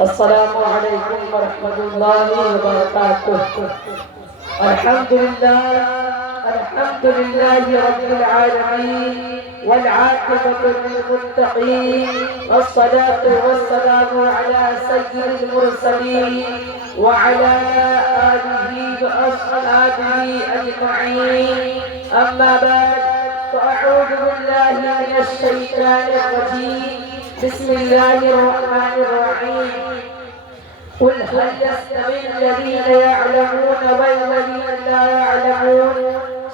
السلام عليكم ورحمة الله وبركاته. الحمد لله رب العالمين والعاقبة للمتقين والصلاة والسلام على سيد المرسلين وعلى آله وأصحابه أجمعين. أما بعد فأعوذ بالله من الشيطان الرجيم. بسم الله الرحمن الرحيم. قل هل يستوي الذين يعلمون والذين لا يعلمون؟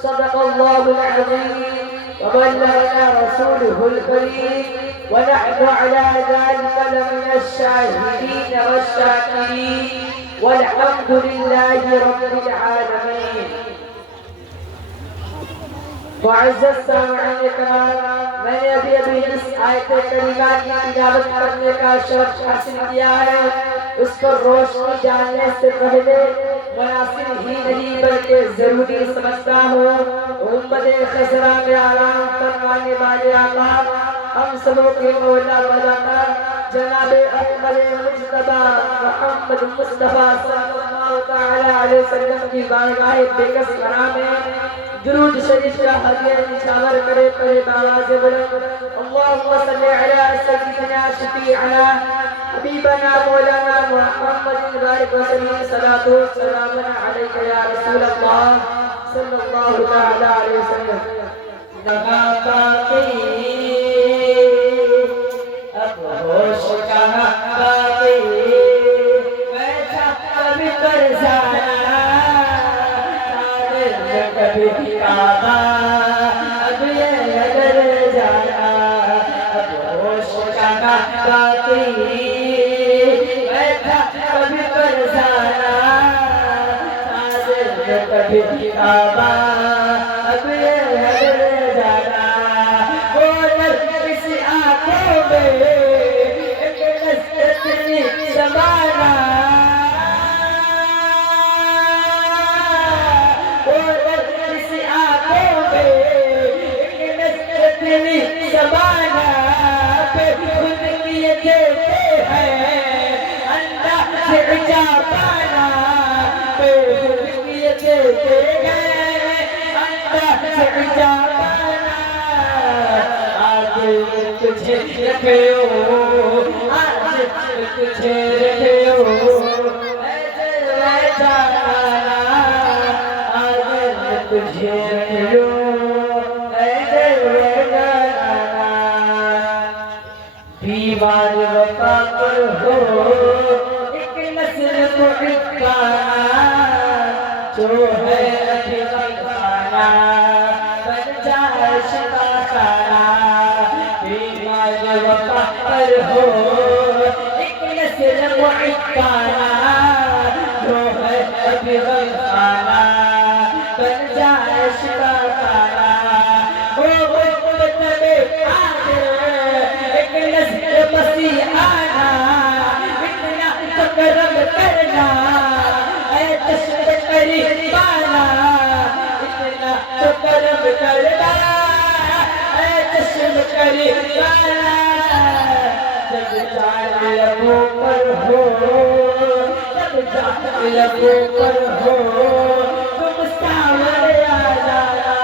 صدق الله العظيم وبلغنا رسوله الكريم ونحن على ذلك لمن الشاهدين والشاكرين والحمد لله رب العالمين. معزز سامعین کرام، میں نے ابھی اس آیت کریمہ کی تلاوت کرنے کا شرف حاصل کیا ہے. اس پر روشنی ڈالنے سے پہلے مناسب ہی نہیں بلکہ ضروری سمجھتا ہوں امت خضرا میں آرام فرمانے والے آقا ہم سبوں کے مولا مولانا جناب اکمل مجتبی محمد مصطفیٰ صلی اللہ تعالی علیہ وسلم کی بارگاہ بےکس کرام میں درود شریف کا ہدیہ نچھاور کرے پڑے باواز بلند. اللہم صلی علی سیدنا شفیعنا حبیبنا مولانا محمد بارک وسلم صلاۃ و سلام علیک یا رسول اللہ صلی اللہ تعالی علیہ وسلم. لگا باقی اب ہوش کہاں باقی بیٹھا کبھی پر جانا کبھی کعبہ اب یہ نظر جانا اب ہوش کہاں باقی بیٹھا کبھی پر جانا کبھی کعبہ اب یہ نظر جانا. وہ نظر کسی آنکھوں میں ایک نظر تیری زمانہ زمانہ پہ خود کیے دیتے ہیں اللہ سے اجابانا پہ خود کیے دیتے ہیں اللہ سے اجابانا. آج تجھے رکھو آج تجھے رکھو ایسے جانا آج تجھے رکھو بیمار وفا پر ہو ایک نسل محبانا جو ہے ابھی غمخانہ بن جائے شفا خانہ. بیمار وفا پر ہو ایک نسل محبانا جو ہے ابھی غمخانہ بن جائے شفا خانہ. مسیحانا اتنا تو کرم کرنا اے چشم قریبانا اتنا تو کرم کرنا اے چشم قریبانا. جب جان لبوں پر ہو جب جان لبوں پر ہو تم سامنے آ جانا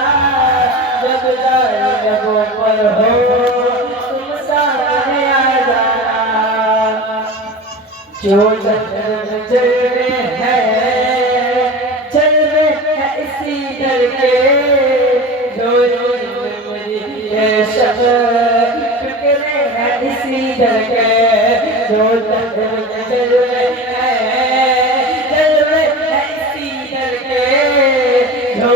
جب جان لبوں پر ہو جو جلوے ہے جلوے ہے اسی در کے جو مجھے شب فکرے ہے اسی در کے جو جلوے ہے جلوے ہے اسی در کے جو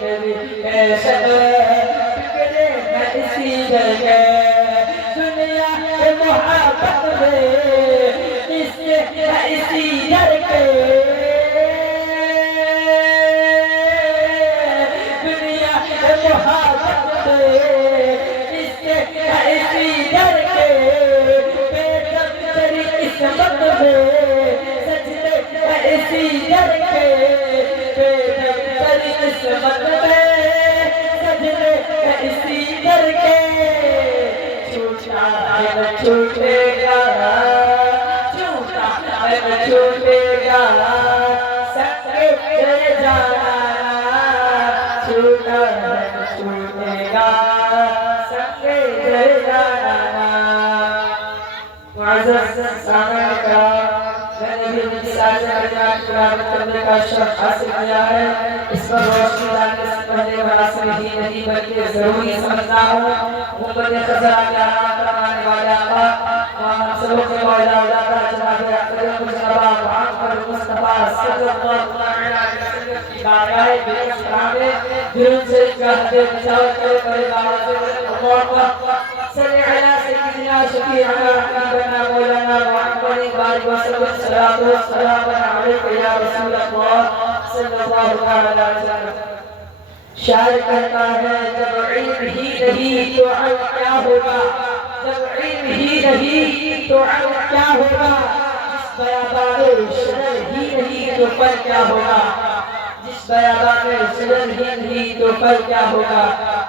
مجھے شب فکرے ہے اسی در کے. دنیا کے محبت میں اسی در کے دنیا کے محبت اسی در کے بے دم تیری قسمت میں سجدے اسی در کے بے دم تیری قسمت میں سجدے اسی در کے. چھوٹا ہے چھوٹے گا رہ جانا معزز سامعین کرام میں نے بھی مثال کلمات تلاوت کرنے کا شرف حاصل کیا ہے اس پر روشنی ڈالنے سے پہلے مناسب ہی نہیں بلکہ ضروری سمجھتا ہوں محمد خزرہ کے آرام فرمانے والے آقا ہم سبوں کے مولا کا جناب اکرم مصطفیٰ محمد مصطفیٰ صلی اللہ علیہ وسلم کی بارگاہ بے احترام درود شریف کا حدیث تلاوت کرے اللہ صلی علی سیدنا شفیعنا حبیبنا مولانا محمد بارک وسلم الصلاۃ والسلام علیک یا رسول اللہ صلی اللہ علیہ وسلم شاعر کہتا ہے جب علم ہی نہیں تو عمل کیا ہوگا جب علم ہی نہیں تو عمل کیا ہوگا جس بیابان شرر ہی نہیں تو پھل کیا ہوگا جس بیابان شرر ہی نہیں تو پھل کیا ہوگا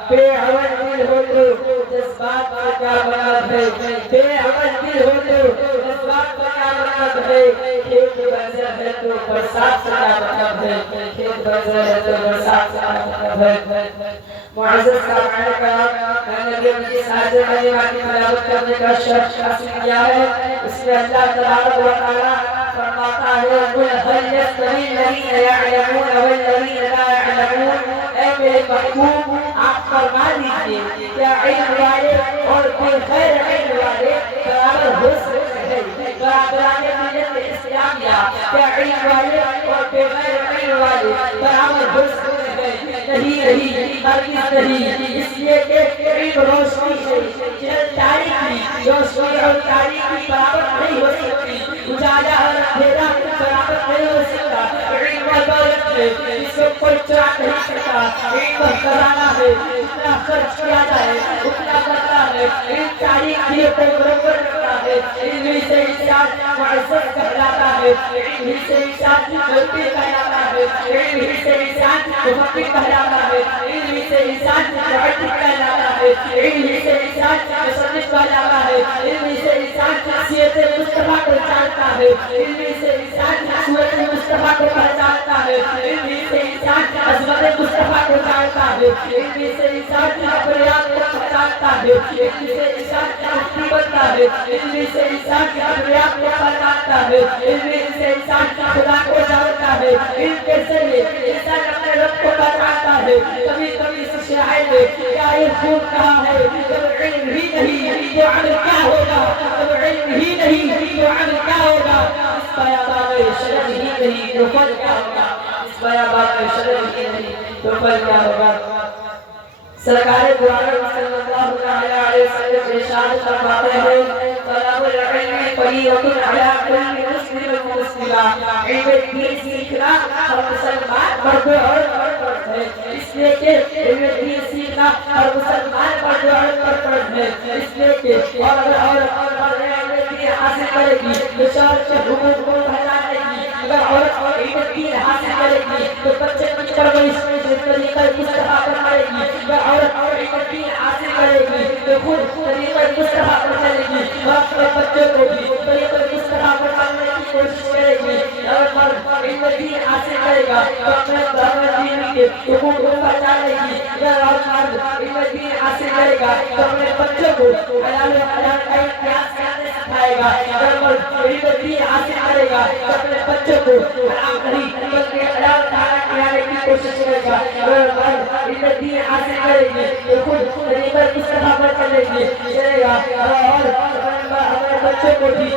بے عمل دل ہو تو جذبات کا کیا بنیاد ہے بے عمل دل ہو تو جذبات کا کیا بنیاد ہے کھیت بنجر ہے تو برسات سے کیا مطلب ہے کھیت بنجر ہے تو برسات سے کیا مطلب ہے معزز سامعین کرام میں نے بھی اس حاضر کلمات کی تلاوت کرنے کا شرف حاصل کیا ہے اس میں اللہ تبارک و تعالی فرماتا ہے قل هل يستوي الذين يعلمون والذين لا يعلمون اے میرے محبوب آپ فرما دیجئے کیا علم والے اور بغیر علم والے برابر ہو سکتے ہیں برابرانہ ملت اسلامیہ کیا علم والے اور بغیر علم والے برابر ہو سکتے ہیں نہیں ہرگز نہیں اس لیے کہ علم روشنی ہے تاریخی روشنی اور تاریخی برابر نہیں ہو سکتی اجالا اور اندھیرا برابر نہیں ہو سکتا علم دولت ہے اس کو کوئی چرا نہیں سکتا علم خزانہ ہے اتنا خرچ کیا جائے اتنا بڑھتا ہے علم تاریخی کو برابر کرتا ہے علم سے انسان معزز کہلاتا ہے علم سے انسان ملتی کہلاتا ہے علم سے انسان مفکر کہلاتا ہے علم سے انسان معتقد کہلاتا ہے علم سے انسان مصنف کہلاتا ہے علم سے انسان شخصیت مصطفیٰ کو جانتا ہے علم سے انسان صورت مصطفیٰ کو پہچانتا ہے علم سے انسان عظمت مصطفیٰ کو جانتا ہے علم سے انسان اپنے آپ کو پہچانتا ہے علم سے انسان مفتی بنتا ہے علم سے انسان اپنے آپ کو پہچانتا ہے علم سے انسان خدا کو جانتا ہے علم کے ذریعے انسان اپنے رب کو پہچانتا ہے کبھی کبھی اس شاعر نے کیا یہ خوب کہا ہے جب علم ہی نہیں تو عمل کیا ہوگا جب علم ہی نہیں تو عمل کیا ہوگا اس بیابان شرر ہی نہیں تو پھل کیا ہوگا اس بیابان شرر ہی نہیں تو پھل کیا ہوگا سرکار دو عالم صلی اللہ علیہ وسلم ارشاد فرماتے ہیں طلب العلم فریضۃ علی کل مسلم و مسلمہ علم دین سیکھنا ہر مسلمان مرد اور عورت پر ہے اس لیے کہ علم دین سیکھنا ہر مسلمان مرد اور عورت پر ہے اس لیے کہ اور علم دین حاصل کرے گی تو شوہر کے حقوق کو پہچانے گی اگر عورت علم دین حاصل کرے گی تو بچے کی پرورش طریقہ مصطفیٰ پر کرے گی اگر عورت علم دین حاصل کرے گی تو خود طریقہ مصطفیٰ پر چلے گی اور اپنے بچوں کو بھی طریقہ مصطفیٰ پر چلنے کی کوشش کرے گی اور مرد علم دین حاصل کرے گا تو اپنے دین کے حقوق کو پہچانے گی اگر مرد علم دین حاصل کرے گا تو اپنے بچوں کو حلال و حرام کا امتیاز کرنے سکھائے گا اگر مرد علم دین حاصل کرے گا تو اپنے بچوں کو حرام نہیں بلکہ حلال کھانا کھلانے کی کوشش کرے گا اگر مرد علم دین حاصل کرے گی تو خود طریقہ مصطفیٰ پر چلے گا اور ہمارے بچوں کو بھی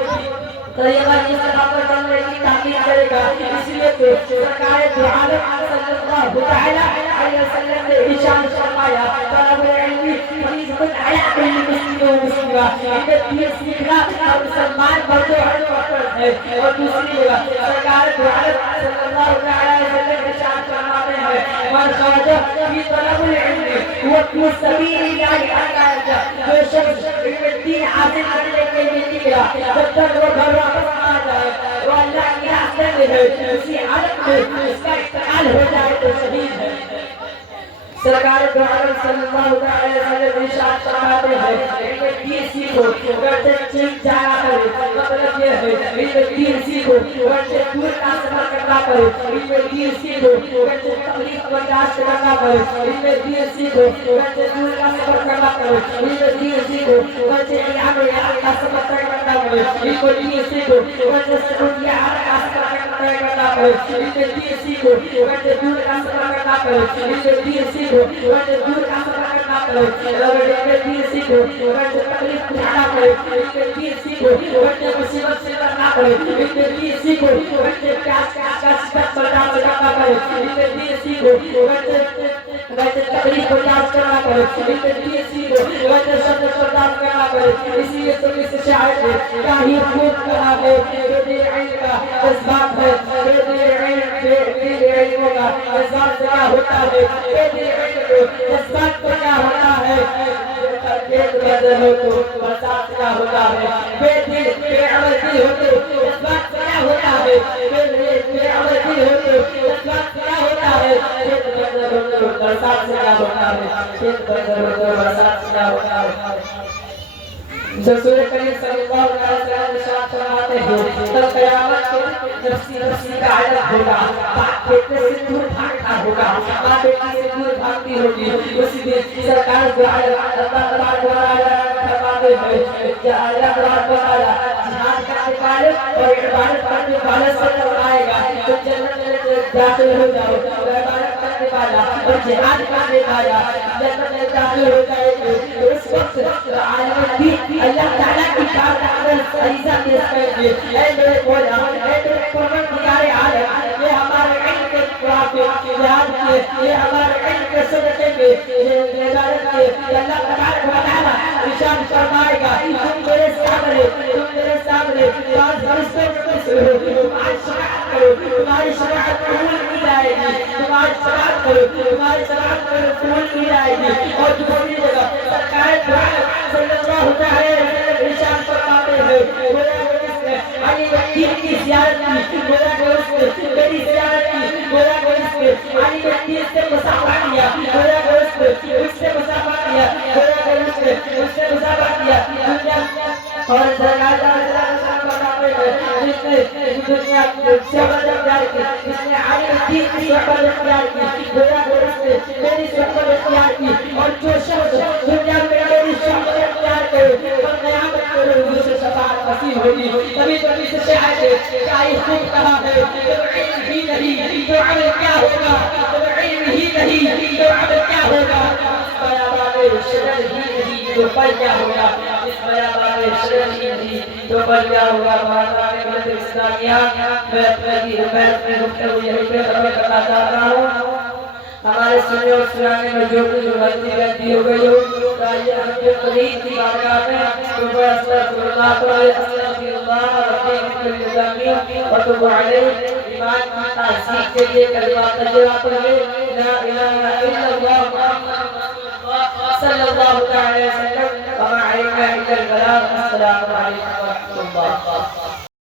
طریقہ مصطفیٰ پر چلنے کی تاکید کرے گا اس لیے کہ سرکار دو عالم صلی اللہ علیہ وسلم نے ارشاد فرمایا طلب العلم فریضۃ علی کل مسلم و مسلمہ علم دین سیکھنا ہر مسلمان مرد و عورت پر ہے اور دوسری جگہ سرکار دو عالم صلی اللہ علیہ وسلم ارشاد فرماتے ہیں من خرج فی طلب العلم هو فی سبیل اللہ تعالی جو شخص علم دین حاصل کرنے کے لیے نکلا جب تک وہ گھر واپس آ جائے وہ اللہ کے راستے میں ہے اسی حالت میں اس کا انتقال ہو جائے تو شہید ہے سرکار دو عالم صلی اللہ علیہ وسلم ارشاد فرماتے ہیں علم دین سیکھو اگرچہ چین جانا کرے مطلب یہ ہے علم دین سیکھو اگرچہ دور کا سفر کرنا پڑے علم دین سیکھو اگرچہ تکلیف برداشت کرنا پڑے علم دین سیکھو اگرچہ دور کا سفر کرنا پڑے علم دین سیکھو DSC wajib ambil atas pertanyaan ikut DSC wajib sedunia atas pertanyaan ikut DSC wajib dulu atas pertanyaan ikut DSC wajib dulu atas pertanyaan lalu ikut DSC wajib taklif berhadap ikut DSC wajib bersifat-sifat nakal ikut DSC wajib kas berdapat ikut DSC wajib تکلیف برداشت کرنا پڑے DSC کو وجہ شد برداشت کرنا پڑے اسی لیے تو اس شاعر نے کیا ہی خوب کہا ہے بے علم کا جذبات ہے بے علم کا جذبات کیا ہوتا ہے بے علم جذبات کو کیا ہوتا ہے بدل ہو تو برسات کیا ہوتا ہے بے عمل دل ہو تو جذبات کیا ہوتا ہے بے عمل دل ہو تو جذبات کیا ہوتا ہے برسات سے کیا ہوتا ہے برسات سے کیا ہوتا ہے رسول کریم صلی اللہ علیہ وسلم ارشاد فرماتے ہیں کل قیامت کے نفسی نفسی کا عالم ہوگا باپ بیٹے سے دور بھاگتا ہوگا ماں بیٹی سے دور بھاگتی ہوگی اسی دن سرکار کو اللہ تبارک و تعالی فرماتے ہیں کہ اللہ تبارک و تعالی جہاد کرنے والے اور عبادت کرنے والے سے لڑائے گا تو جنت میں داخل ہو جاؤ عبادت کرنے والا اور جہاد کرنے والا جنت میں داخل ہو جائے گا اس وقت عالم بھی اللہ تعالیٰ کی بات اگر عیسیٰ پیش کر دے اے میرے مولا اے میرے پروردگار عالم یہ ہمارے علم کے موافق جہاد کیے یہ ہمارے علم کے صدقے میں عبادت کیے اللہ تبارک و تعالیٰ ارشاد فرمائے گا تم میرے سامنے پانچ فرشتوں تمہاری شفاعت کرو تمہاری شفاعت قبول کی جائے گی تمہاری شفاعت کرو تمہاری شفاعت قبول کی جائے گی اور دوسری جگہ سرکار صلی اللہ علیہ وسلم ارشاد فرماتے ہیں علی دین کی زیارت کی میرا دوست میری زیارت کی میرا دوست علی دین سے مسافہ کیا میرا دوست اس سے مسافہ کیا میرا دوست اس سے مسافہ کیا اور سرکار فرماتے ہیں جس نے دنیا سے بدل پیار کی جس نے علی دین کی صحبت اختیار کی میرا دوست میری صحبت اختیار کی اور جو شخص دنیا میں میری صحبت اختیار کرے اور قیامت کو حضور سے شفاعت نصیب ہوگی کبھی سے شاعر نے کیا ہی خوب کہا ہے تو علم ہی نہیں تو عمل کیا ہوگا تو علم ہی نہیں تو عمل کیا ہوگا اس بیابان شجر ہی نہیں تو پل کیا ہوگا اس بیابان شجر ہی نہیں تو پل کیا ہوگا بہت ملت اسلامیہ میں اپنے گفتگو یہی پہ ختم کرنا چاہ رہا ہوں ہمارے سننے اور سنانے میں جو کچھ غلطی غلطی ہو گئی ہو چاہیے ہم کے قریب کی بارگاہ میں تو استغفر اللہ تعالی استغفر اللہ ربی العالمین وتب علیہ ایمان کی تصدیق کے لیے کلمات طیبہ پڑھیں لا الہ الا اللہ محمد رسول اللہ صلی اللہ علیہ وسلم وما علینا الا البلاغ السلام علیکم ورحمۃ اللہ